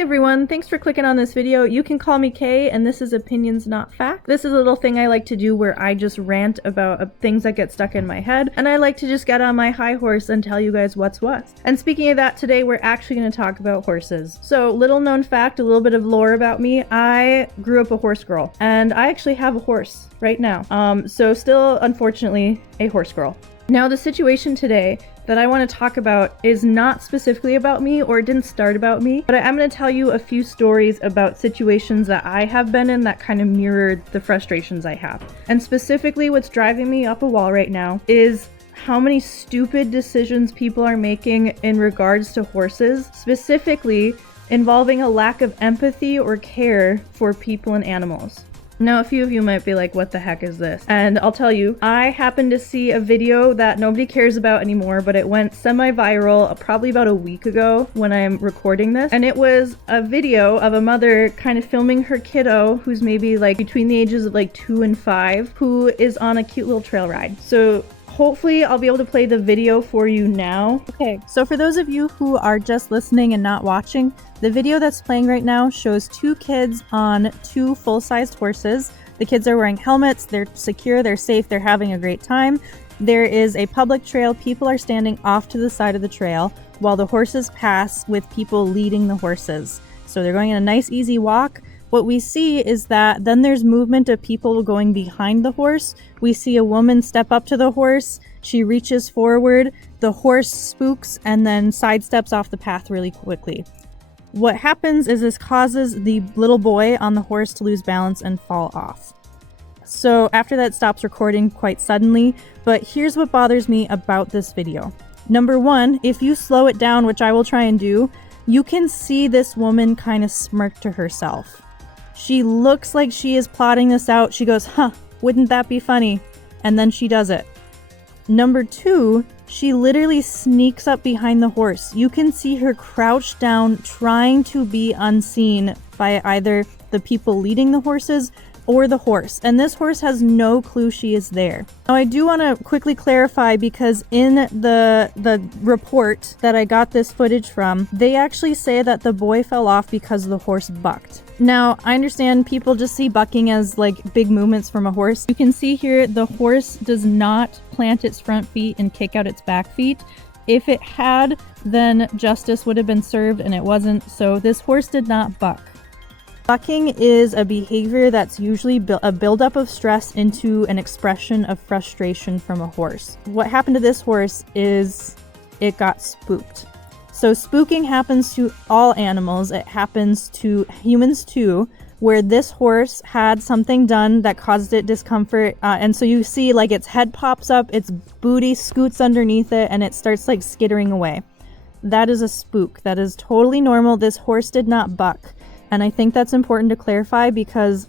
Hey everyone, thanks for clicking on this video. You can call me Kay, and this is Opinions Not Fact. This is a little thing I like to do where I just rant about things that get stuck in my head, and I like to just get on my high horse and tell you guys what's what. And speaking of that, today we're actually going to talk about horses. So, little known fact, a little bit of lore about me. I grew up a horse girl, and I actually have a horse right now. So still, unfortunately, a horse girl. Now, the situation today that I want to talk about is not specifically about me, or it didn't start about me, but I'm going to tell you a few stories about situations that I have been in that kind of mirrored the frustrations I have. And specifically, what's driving me up a wall right now is how many stupid decisions people are making in regards to horses, specifically involving a lack of empathy or care for people and animals. Now, a few of you might be like, what the heck is this? And I'll tell you, I happened to see a video that nobody cares about anymore, but it went semi-viral probably about a week ago when I'm recording this. And it was a video of a mother kind of filming her kiddo, who's maybe like between the ages of like 2 and 5, who is on a cute little trail ride. So hopefully I'll be able to play the video for you now. Okay, so for those of you who are just listening and not watching, the video that's playing right now shows two kids on two full-sized horses. The kids are wearing helmets, they're secure, they're safe, they're having a great time. There is a public trail, people are standing off to the side of the trail while the horses pass with people leading the horses. So they're going in a nice easy walk. What we see is that then there's movement of people going behind the horse. We see a woman step up to the horse. She reaches forward. The horse spooks and then sidesteps off the path really quickly. What happens is this causes the little boy on the horse to lose balance and fall off. So after that, stops recording quite suddenly. But here's what bothers me about this video. Number one, if you slow it down, which I will try and do, you can see this woman kind of smirk to herself. She looks like she is plotting this out. She goes, huh, wouldn't that be funny? And then she does it. Number two, she literally sneaks up behind the horse. You can see her crouched down, trying to be unseen by either the people leading the horses or the horse. And this horse has no clue she is there. Now, I do want to quickly clarify, because in the report that I got this footage from, they actually say that the boy fell off because the horse bucked. Now, I understand people just see bucking as like big movements from a horse. You can see here the horse does not plant its front feet and kick out its back feet. If it had, then justice would have been served, and it wasn't. So this horse did not buck. Bucking is a behavior that's usually a buildup of stress into an expression of frustration from a horse. What happened to this horse is it got spooked. So spooking happens to all animals. It happens to humans too, where this horse had something done that caused it discomfort. And so you see like its head pops up, its booty scoots underneath it, and it starts like skittering away. That is a spook. That is totally normal. This horse did not buck. And I think that's important to clarify, because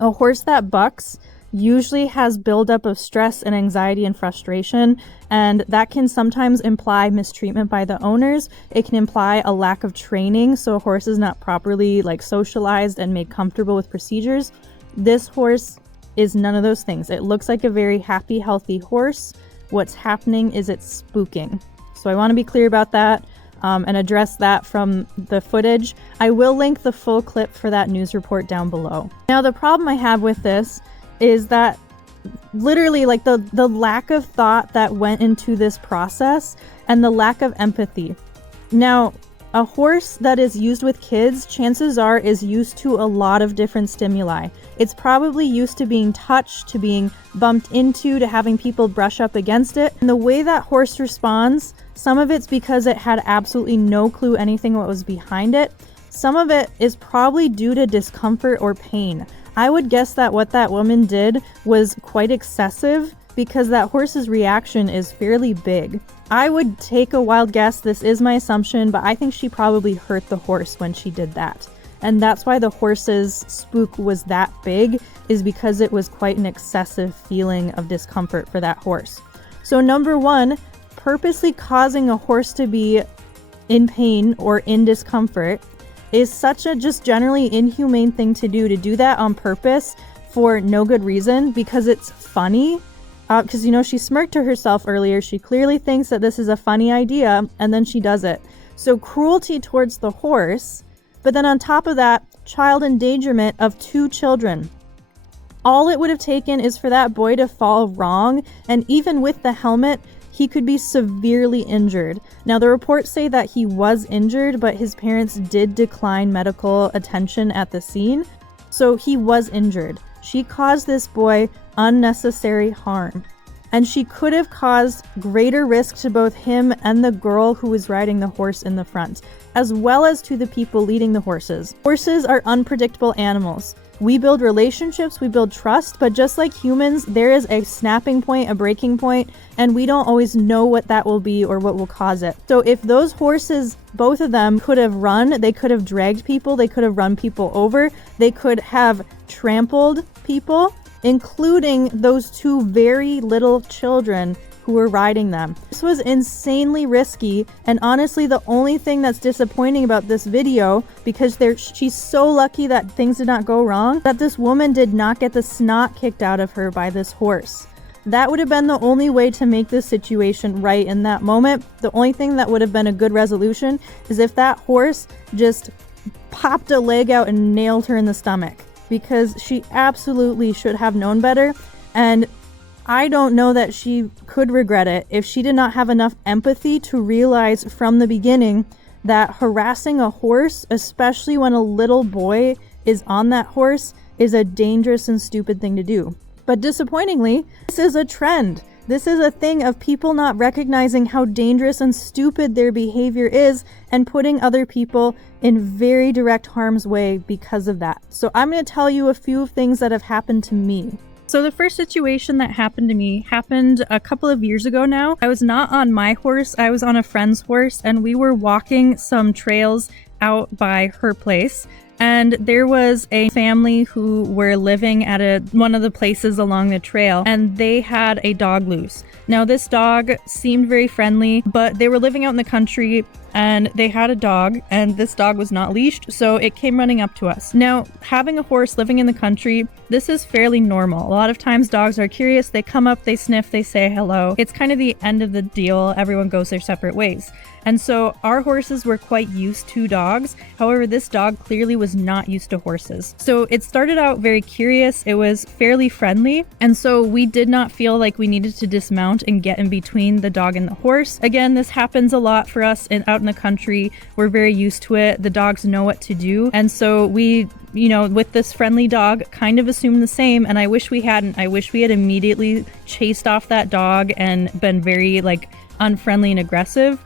a horse that bucks usually has buildup of stress and anxiety and frustration, and that can sometimes imply mistreatment by the owners. It can imply a lack of training, so a horse is not properly like socialized and made comfortable with procedures. This horse is none of those things. It looks like a very happy, healthy horse. What's happening is it's spooking. So I want to be clear about that. And address that from the footage. I will link the full clip for that news report down below. Now, the problem I have with this is that literally like the lack of thought that went into this process and the lack of empathy. Now, a horse that is used with kids, chances are, is used to a lot of different stimuli. It's probably used to being touched, to being bumped into, to having people brush up against it. And the way that horse responds, some of it's because it had absolutely no clue anything what was behind it. Some of it is probably due to discomfort or pain. I would guess that what that woman did was quite excessive, because that horse's reaction is fairly big. I would take a wild guess, this is my assumption, but I think she probably hurt the horse when she did that. And that's why the horse's spook was that big, is because it was quite an excessive feeling of discomfort for that horse. So number one, purposely causing a horse to be in pain or in discomfort is such a just generally inhumane thing to do. To do that on purpose for no good reason, because it's funny. Because, you know, she smirked to herself earlier. She clearly thinks that this is a funny idea, and then she does it. So cruelty towards the horse But then on top of that, child endangerment of 2 children. All it would have taken is for that boy to fall wrong, and even with the helmet, he could be severely injured. Now, the reports say that he was injured, but his parents did decline medical attention at the scene, so he was injured. She caused this boy unnecessary harm, and she could have caused greater risk to both him and the girl who was riding the horse in the front, as well as to the people leading the horses. Horses are unpredictable animals. We build relationships, we build trust, but just like humans, there is a snapping point, a breaking point, and we don't always know what that will be or what will cause it. So if those horses, both of them, could have run, they could have dragged people, they could have run people over, they could have trampled people, including those 2 very little children who were riding them. This was insanely risky, and honestly the only thing that's disappointing about this video, because she's so lucky that things did not go wrong, that this woman did not get the snot kicked out of her by this horse. That would have been the only way to make this situation right in that moment. The only thing that would have been a good resolution is if that horse just popped a leg out and nailed her in the stomach, because she absolutely should have known better, and I don't know that she could regret it if she did not have enough empathy to realize from the beginning that harassing a horse, especially when a little boy is on that horse, is a dangerous and stupid thing to do. But disappointingly, this is a trend. This is a thing of people not recognizing how dangerous and stupid their behavior is and putting other people in very direct harm's way because of that. So I'm going to tell you a few things that have happened to me. So the first situation that happened to me happened a couple of years ago now. I was not on my horse, I was on a friend's horse, and we were walking some trails out by her place. And there was a family who were living at one of the places along the trail, and they had a dog loose. Now, this dog seemed very friendly, but they were living out in the country and they had a dog, and this dog was not leashed, so it came running up to us. Now, having a horse living in the country, this is fairly normal. A lot of times dogs are curious, they come up, they sniff, they say hello. It's kind of the end of the deal. Everyone goes their separate ways. And so our horses were quite used to dogs. However, this dog clearly was not used to horses. So it started out very curious. It was fairly friendly. And so we did not feel like we needed to dismount and get in between the dog and the horse. Again, this happens a lot for us out in the country. We're very used to it. The dogs know what to do. And so we, with this friendly dog, kind of assumed the same. And I wish we hadn't. I wish we had immediately chased off that dog and been very unfriendly and aggressive.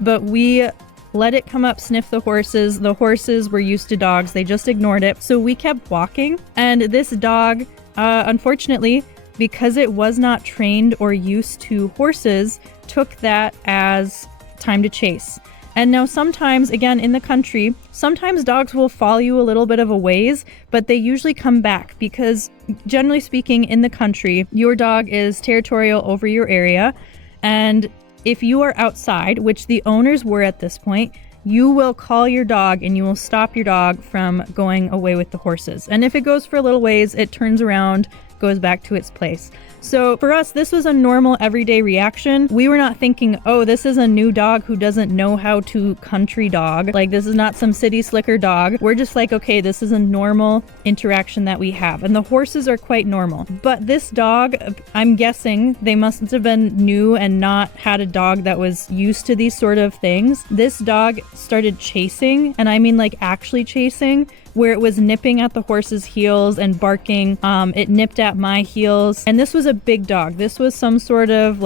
But we let it come up, sniff the horses. The horses were used to dogs. They just ignored it. So we kept walking. And this dog, unfortunately, because it was not trained or used to horses, took that as time to chase. And now sometimes, again, in the country, sometimes dogs will follow you a little bit of a ways, but they usually come back because, generally speaking, in the country, your dog is territorial over your area. And if you are outside, which the owners were at this point, you will call your dog and you will stop your dog from going away with the horses. And if it goes for a little ways, it turns around, goes back to its place. So for us, this was a normal everyday reaction. We were not thinking, oh, this is a new dog who doesn't know how to country dog. Like, this is not some city slicker dog. We're just like, okay, this is a normal interaction that we have. And the horses are quite normal. But this dog, I'm guessing they must have been new and not had a dog that was used to these sort of things. This dog started chasing, and I mean actually chasing, where it was nipping at the horse's heels and barking. It nipped at my heels. And this was a big dog. This was some sort of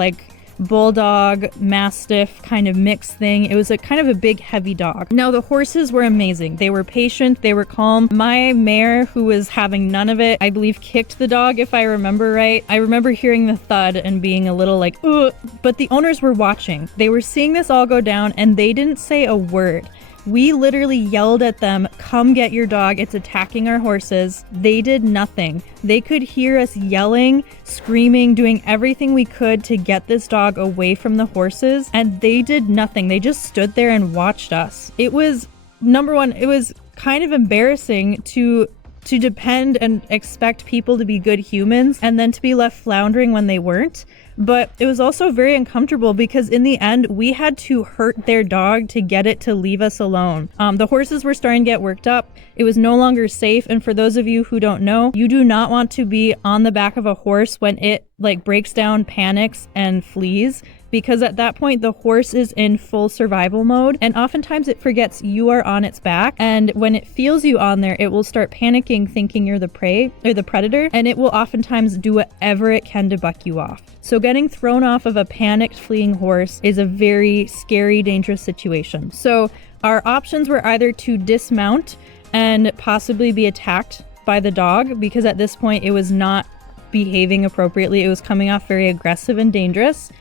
bulldog, mastiff kind of mixed thing. It was a kind of a big, heavy dog. Now, the horses were amazing. They were patient. They were calm. My mare, who was having none of it, I believe kicked the dog, if I remember right. I remember hearing the thud and being a little ugh. But the owners were watching. They were seeing this all go down, and they didn't say a word. We literally yelled at them, come get your dog, it's attacking our horses. They did nothing. They could hear us yelling, screaming, doing everything we could to get this dog away from the horses, and they did nothing. They just stood there and watched us. It was, number one, it was kind of embarrassing to depend and expect people to be good humans and then to be left floundering when they weren't. but it was also very uncomfortable because in the end, we had to hurt their dog to get it to leave us alone. The horses were starting to get worked up. It was no longer safe. And for those of you who don't know, you do not want to be on the back of a horse when it like breaks down, panics, and flees, because at that point the horse is in full survival mode and oftentimes it forgets you are on its back, and when it feels you on there, it will start panicking thinking you're the prey or the predator, and it will oftentimes do whatever it can to buck you off. So getting thrown off of a panicked fleeing horse is a very scary, dangerous situation. So our options were either to dismount and possibly be attacked by the dog, because at this point it was not behaving appropriately. It was coming off very aggressive and dangerous,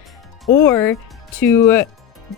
or to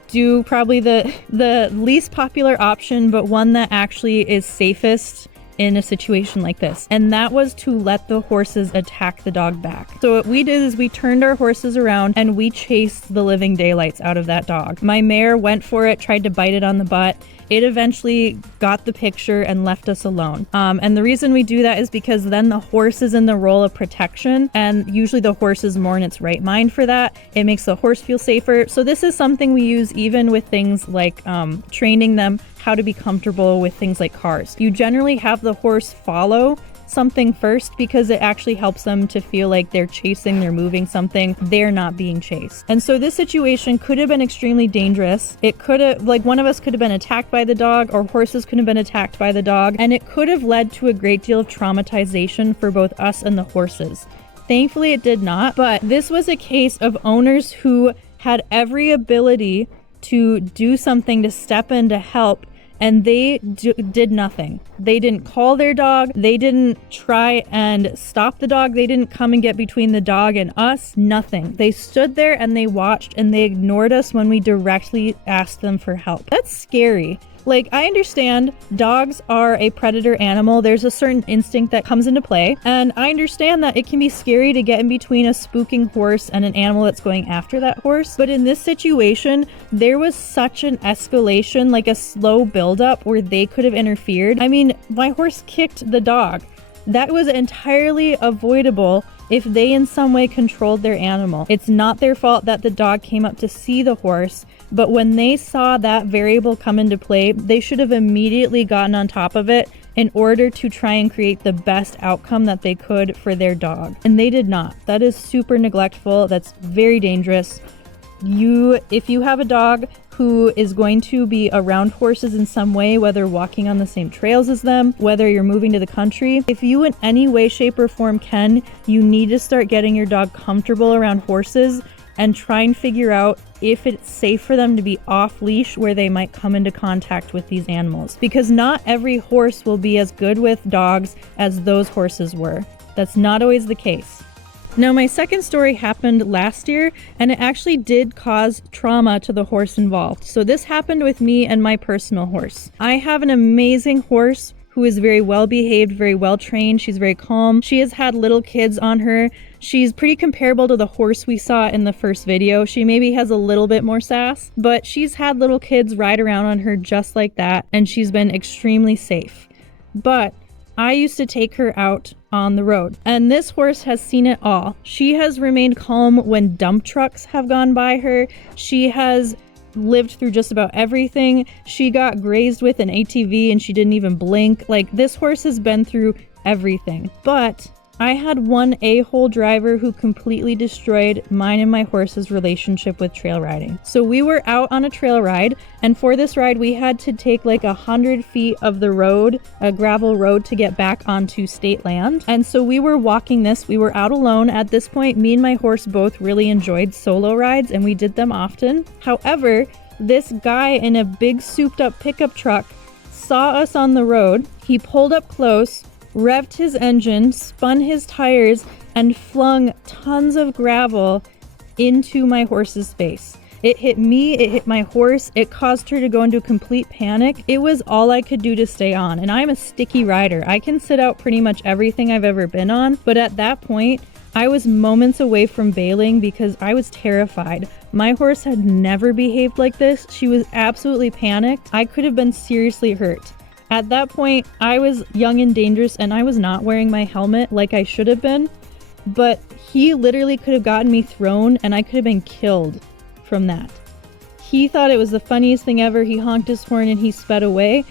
do probably the least popular option, but one that actually is safest in a situation like this, and that was to let the horses attack the dog back. So what we did is we turned our horses around and we chased the living daylights out of that dog. My mare went for it, tried to bite it on the butt. It eventually got the picture and left us alone. And the reason we do that is because then the horse is in the role of protection, and usually the horse is more in its right mind for that. It makes the horse feel safer. So this is something we use even with things like training them how to be comfortable with things like cars. You generally have the horse follow something first because it actually helps them to feel like they're chasing, they're moving something, they're not being chased. And so this situation could have been extremely dangerous. It could have, like, one of us could have been attacked by the dog, or horses could have been attacked by the dog, and it could have led to a great deal of traumatization for both us and the horses. Thankfully it did not, but this was a case of owners who had every ability to do something, to step in to help, and they did nothing. They didn't call their dog. They didn't try and stop the dog. They didn't come and get between the dog and us. Nothing. They stood there and they watched, and they ignored us when we directly asked them for help. That's scary. Like, I understand dogs are a predator animal. There's a certain instinct that comes into play. And I understand that it can be scary to get in between a spooking horse and an animal that's going after that horse. But in this situation, there was such an escalation, like a slow buildup where they could have interfered. I mean, my horse kicked the dog. That was entirely avoidable if they in some way controlled their animal. It's not their fault that the dog came up to see the horse. But when they saw that variable come into play, they should have immediately gotten on top of it in order to try and create the best outcome that they could for their dog. And they did not. That is super neglectful. That's very dangerous. If you have a dog who is going to be around horses in some way, whether walking on the same trails as them, whether you're moving to the country, if you in any way, shape, or form can, you need to start getting your dog comfortable around horses and try and figure out if it's safe for them to be off leash where they might come into contact with these animals. Because not every horse will be as good with dogs as those horses were. That's not always the case. Now, my second story happened last year, and it actually did cause trauma to the horse involved. So this happened with me and my personal horse. I have an amazing horse who is very well behaved, very well trained. She's very calm. She has had little kids on her. She's pretty comparable to the horse we saw in the first video. She maybe has a little bit more sass, but she's had little kids ride around on her just like that, and she's been extremely safe. But I used to take her out on the road, and this horse has seen it all. She has remained calm when dump trucks have gone by her. She has lived through just about everything. She got grazed with an ATV and she didn't even blink. Like, this horse has been through everything. But I had one a-hole driver who completely destroyed mine and my horse's relationship with trail riding. So we were out on a trail ride, and for this ride we had to take like 100 feet of the road, a gravel road, to get back onto state land. And so we were walking this, we were out alone. At this point, me and my horse both really enjoyed solo rides, and we did them often. However, this guy in a big souped up pickup truck saw us on the road. He pulled up close, revved his engine, spun his tires, and flung tons of gravel into my horse's face. It hit me, it hit my horse, it caused her to go into complete panic. It was all I could do to stay on, and I'm a sticky rider. I can sit out pretty much everything I've ever been on, but at that point, I was moments away from bailing because I was terrified. My horse had never behaved like this. She was absolutely panicked. I could have been seriously hurt. At that point, I was young and dangerous, and I was not wearing my helmet like I should have been. but he literally could have gotten me thrown and I could have been killed from that. He thought it was the funniest thing ever. He honked his horn and he sped away,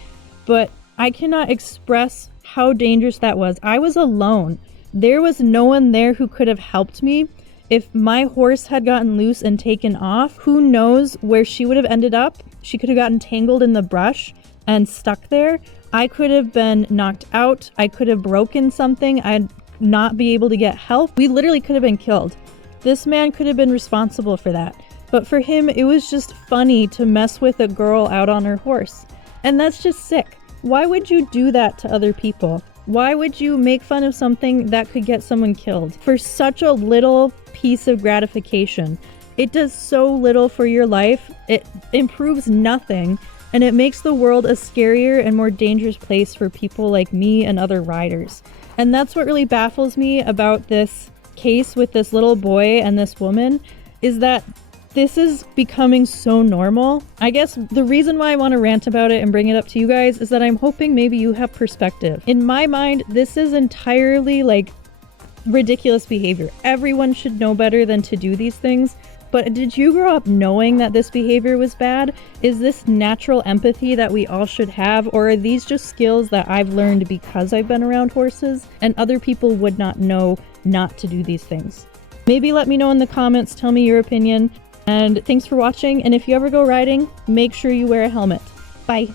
but I cannot express how dangerous that was. I was alone. There was no one there who could have helped me. If my horse had gotten loose and taken off, who knows where she would have ended up? She could have gotten tangled in the brush and stuck there. I could have been knocked out. I could have broken something. I'd not be able to get help. We literally could have been killed. This man could have been responsible for that. But for him, it was just funny to mess with a girl out on her horse. And that's just sick. Why would you do that to other people? Why would you make fun of something that could get someone killed for such a little piece of gratification? It does so little for your life. It improves nothing, and it makes the world a scarier and more dangerous place for people like me and other riders. And that's what really baffles me about this case with this little boy and this woman, is that this is becoming so normal. I guess the reason why I want to rant about it and bring it up to you guys is that I'm hoping maybe you have perspective. In my mind, this is entirely like ridiculous behavior. Everyone should know better than to do these things. But did you grow up knowing that this behavior was bad? Is this natural empathy that we all should have? Or are these just skills that I've learned because I've been around horses and other people would not know not to do these things? Maybe let me know in the comments, tell me your opinion. And thanks for watching, and if you ever go riding, make sure you wear a helmet. Bye!